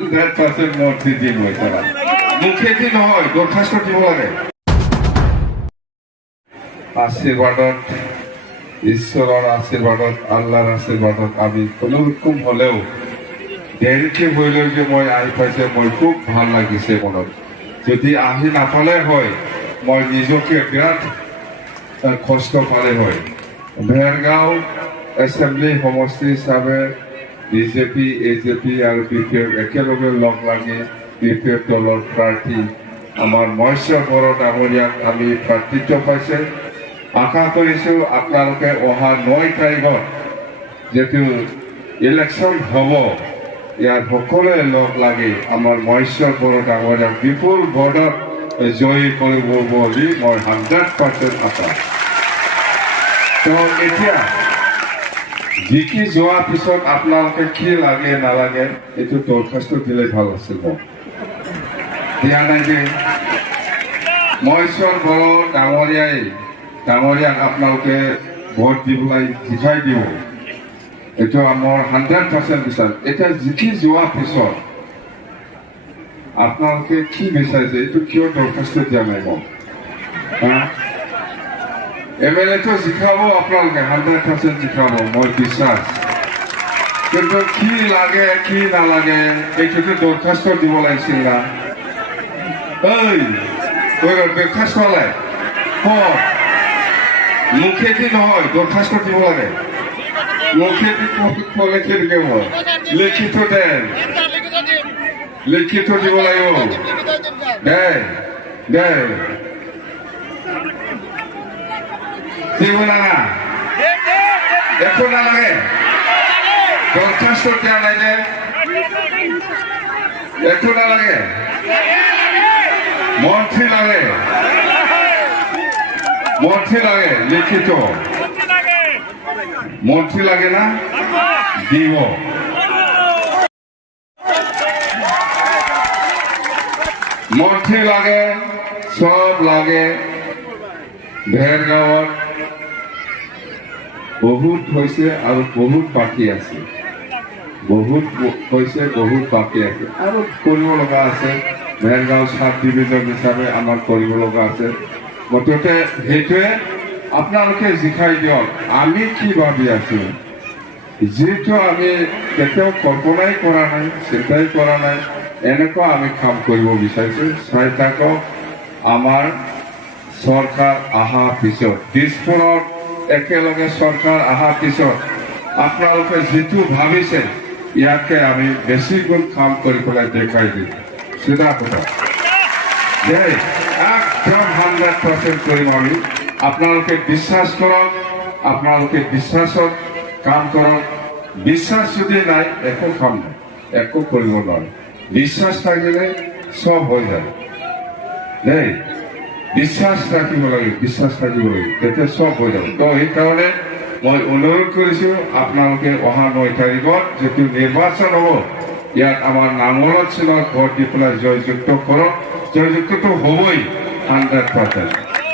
100% মন্ত্ৰী দিম মই তাৰা মুখেদি নহয় দৰখাস্ত দিব লাগে আশীৰ্বাদত ঈশ্বৰৰ আশীৰ্বাদত আল্লাহৰ আশীৰ্বাদত আমি কোনোৰকম হলেও দেৰিকে হইলেও যে মই আহি পাইছে মই খুব ভাল লাগিছে মনত যদি আহি নাপালে হয় মই নিজকে বিৰাট কষ্ট পালে হয় ভেৰগাঁও এছেম্বলি সমষ্টি হিচাপে বিজেপি এজেপি আৰু বিপিএফ একেলগে লগ লাগি বিপিএফ দলৰ প্ৰাৰ্থী আমাৰ মহেশ্বৰ বড়ো ডাঙৰীয়াক আমি প্ৰাৰ্থিত্ব পাইছে আশা কৰিছোঁ আপোনালোকে অহা 9 তাৰিখত যেটো ইলেকশ্যন হ'ব ইয়াত সকলোৱে লগ লাগি আমাৰ মহেশ্বৰ বড়ো ডাঙৰীয়াক বিপুল ভোটত জয়ী কৰিব বুলি মই 100% আশা তো এতিয়া জিকি যোৱাৰ পিছত আপোনালোকে কি লাগে নালাগে এইটো দৰখাস্ত দিলে ভাল আছিল দিয়া নাই যে মহেশ্বৰ বড়ো ডাঙৰীয়াক আপোনালোকে ভোট দিবলৈ শিকাই দিব এইটো আমাৰ 100% বিচাৰ এতিয়া জিকি যোৱাৰ পিছত আপোনালোকে কি বিচাৰিছে এইটো কিয় দৰখাস্ত দিয়া নাই মোক এমএলএ তো জিকাব আপোনালোকে 100% জিকাব মই বিশ্বাস কিন্তু কি লাগে কি নালাগে এইটোতো দৰখাস্ত দিব লাগিছিল না দৰখাস্ত পালে মুখেদি নহয় দৰখাস্ত দিব লাগে মুখেদি লিখি দিব লিখিত দেন লিখিত দিব লাগিব দে দে দিব নাগা একো নালাগে দৰখাস্ত দিয়া নাই যে একো নালাগে মন্ত্ৰী লাগে লিখিত মন্ত্ৰী লাগে না দিব মন্ত্ৰী লাগে সব লাগে ভেৰগাঁৱত বহুত হৈছে আৰু বহুত বাকী আছে বহুত হৈছে বহুত বাকী আছে আৰু কৰিব লগা আছে ভেৰগাঁও সাব ডিভিজন হিচাপে আমাৰ কৰিব লগা আছে গতিকে সেইটোৱে আপোনালোকে জিকাই দিয়ক আমি কি ভাবি আছো যিটো আমি কেতিয়াও কল্পনাই কৰা নাই চিন্তাই কৰা নাই এনেকুৱা আমি কাম কৰিব বিচাৰিছো চাই থাকক আমাৰ চৰকাৰ অহা পিছত দিছপুৰত একেলগে চৰকাৰ অহাৰ পিছত আপোনালোকে যিটো ভাবিছে ইয়াকে আমি বেছি গুণ কাম কৰি পেলাই দেখাই দিম চিধা কথা দেই একদম 100% কৰিম আমি আপোনালোকে বিশ্বাস কৰক আপোনালোকে বিশ্বাসত কাম কৰক বিশ্বাস যদি নাই একো কাম নাই একো কৰিব নোৱাৰে বিশ্বাস থাকিলে সব হৈ যায় দেই বিশ্বাস ৰাখিব লাগে তেতিয়া সব হৈ যাব তো সেইকাৰণে মই অনুৰোধ কৰিছোঁ আপোনালোকে অহা 9 তাৰিখত যেটো নিৰ্বাচন হ'ব ইয়াত আমাৰ নাঙলত চিনত ভোট দি পেলাই জয়যুক্ত কৰক জয়যুক্তটো হ'বই 100%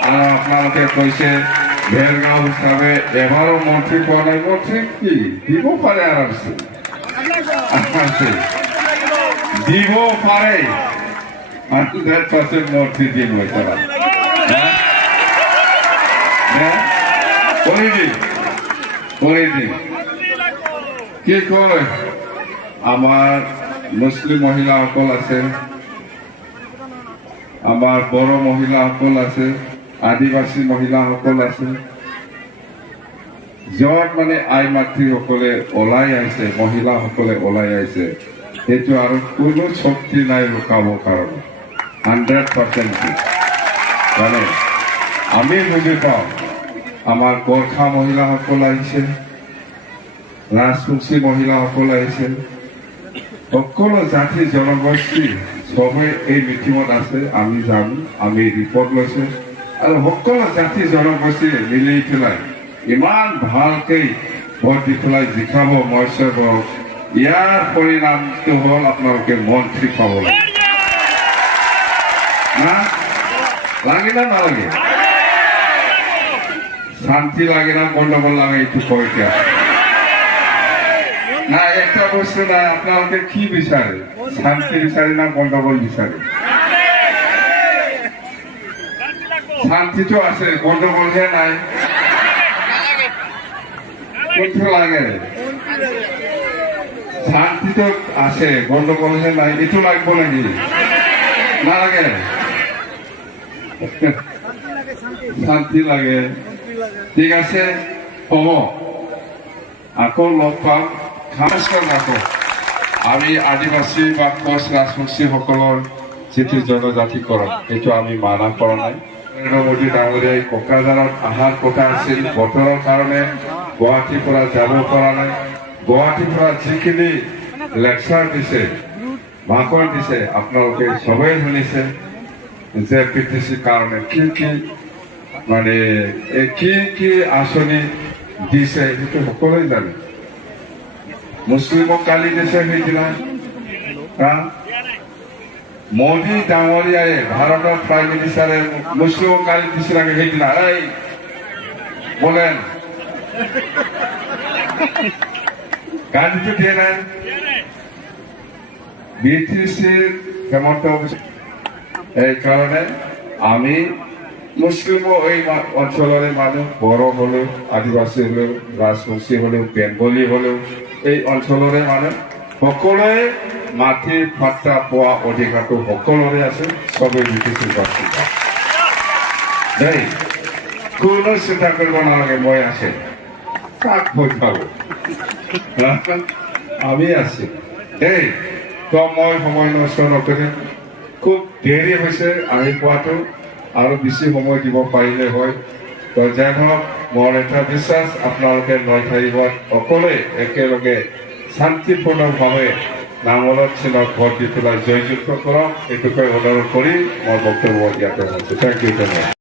আৰু আপোনালোকে কৈছে ভেৰগাঁও হিচাপে এবাৰো মন্ত্ৰী পোৱা নাই মন্ত্ৰী কি দিব পাৰে আৰামছে দিব পাৰে 100% মন্ত্ৰী দিম মই তাৰা কি কয় আমাৰ মুছলিম মহিলাসকল আছে আমাৰ বড়ো মহিলাসকল আছে আদিবাসী মহিলাসকল আছে যত মানে আই মাতৃসকলে ওলাই আহিছে মহিলাসকলে ওলাই আহিছে সেইটো আৰু কোনো শক্তি নাই ৰোকাব কাৰণে 100% মানে আমি বুজি পাওঁ আমাৰ গোৰ্খা মহিলাসকল আহিছে ৰাজবংশী মহিলাসকল আহিছে সকলো জাতি জনগোষ্ঠী সবে এই মিটিঙত আছে আমি জানো আমি ৰিপৰ্ট লৈছে আৰু সকলো জাতি জনগোষ্ঠী মিলি পেলাই ইমান ভালকৈ ভোট দি পেলাই জিকাব মহেশ্বৰ বড়োক ইয়াৰ পৰিণামটো হ'ল আপোনালোকে মন্ত্ৰী পাব লাগে না নালাগে শান্তি লাগে না গণ্ডগোল লাগে এইটো কয় এতিয়া না একটা বস্তু না, আপনাকে কি বিচারে? শান্তি বিচারে না গন্ডগোল বিচারে? শান্তি তো আছে, গন্ডগোল হে নাই। কোনটা লাগে? শান্তি তো আছে, গন্ডগোল হে নাই। এটু লাগবো নাকি? না লাগে? শান্তি লাগে। ঠিক আছে, হব। আকৌ লগ পাম। নমস্কাৰ আকৌ আমি আদিবাসী বা কোচ ৰাজবংশীসকলৰ যিটো জনজাতিকৰণ সেইটো আমি মানা কৰা নাই। নৰেন্দ্ৰ মোদী ডাঙৰীয়াই কোকৰাঝাৰত অহাৰ কথা আছিল, বতৰৰ কাৰণে গুৱাহাটীৰ পৰা যাব পৰা নাই। গুৱাহাটীৰ পৰা যিখিনি লেকচাৰ দিছে, ভাষণ দিছে, আপোনালোকে সবেই শুনিছে যে পিটিচিৰ কাৰণে কি কি মানে কি কি আঁচনি দিছে সেইটো সকলোৱে জানে। মুছলিমক গালি দিছে সেইদিনা। মোদী ডাঙৰীয়াই ভাৰতৰ প্ৰাইম মিনিষ্টাৰে মুছলিমক গালি দিছিল সেইদিনা। এই বলেন, গালিটো দিয়ে নাই? বিটিচিৰ হেমন্ত এই কাৰণে আমি মুছলিম এই অঞ্চলৰে মানুহ, বড়ো হলেও, আদিবাসী হলেও, ৰাজবংশী হলেও, বেংগলী হলেও, এই অঞ্চলৰে মানুহ সকলোৱে মাটিৰ পাত্তা পোৱা অধিকাৰটো সকলোৰে আছে। চবেই বিটিচিৰ বাসিন্দা দেই, কোনো চিন্তা কৰিব নালাগে। মই আছে, কাক ভয় পাব? আমি আছো দেই। তো মই সময় নষ্ট নকৰিম। খুব দেৰি হৈছে আহি পোৱাটো, আৰু বেছি সময় দিব পাৰিলে হয়। তো যেন হওক, মোৰ এটা বিশ্বাস আপোনালোকে 9 তাৰিখত সকলোৱে একেলগে শান্তিপূৰ্ণভাৱে নাঙলৰ চিনত ভোট দি পেলাই জয়যুক্ত কৰক। এইটোকে অনুৰোধ কৰি মই বক্তব্য ইয়াতে হৈছোঁ। Thank U.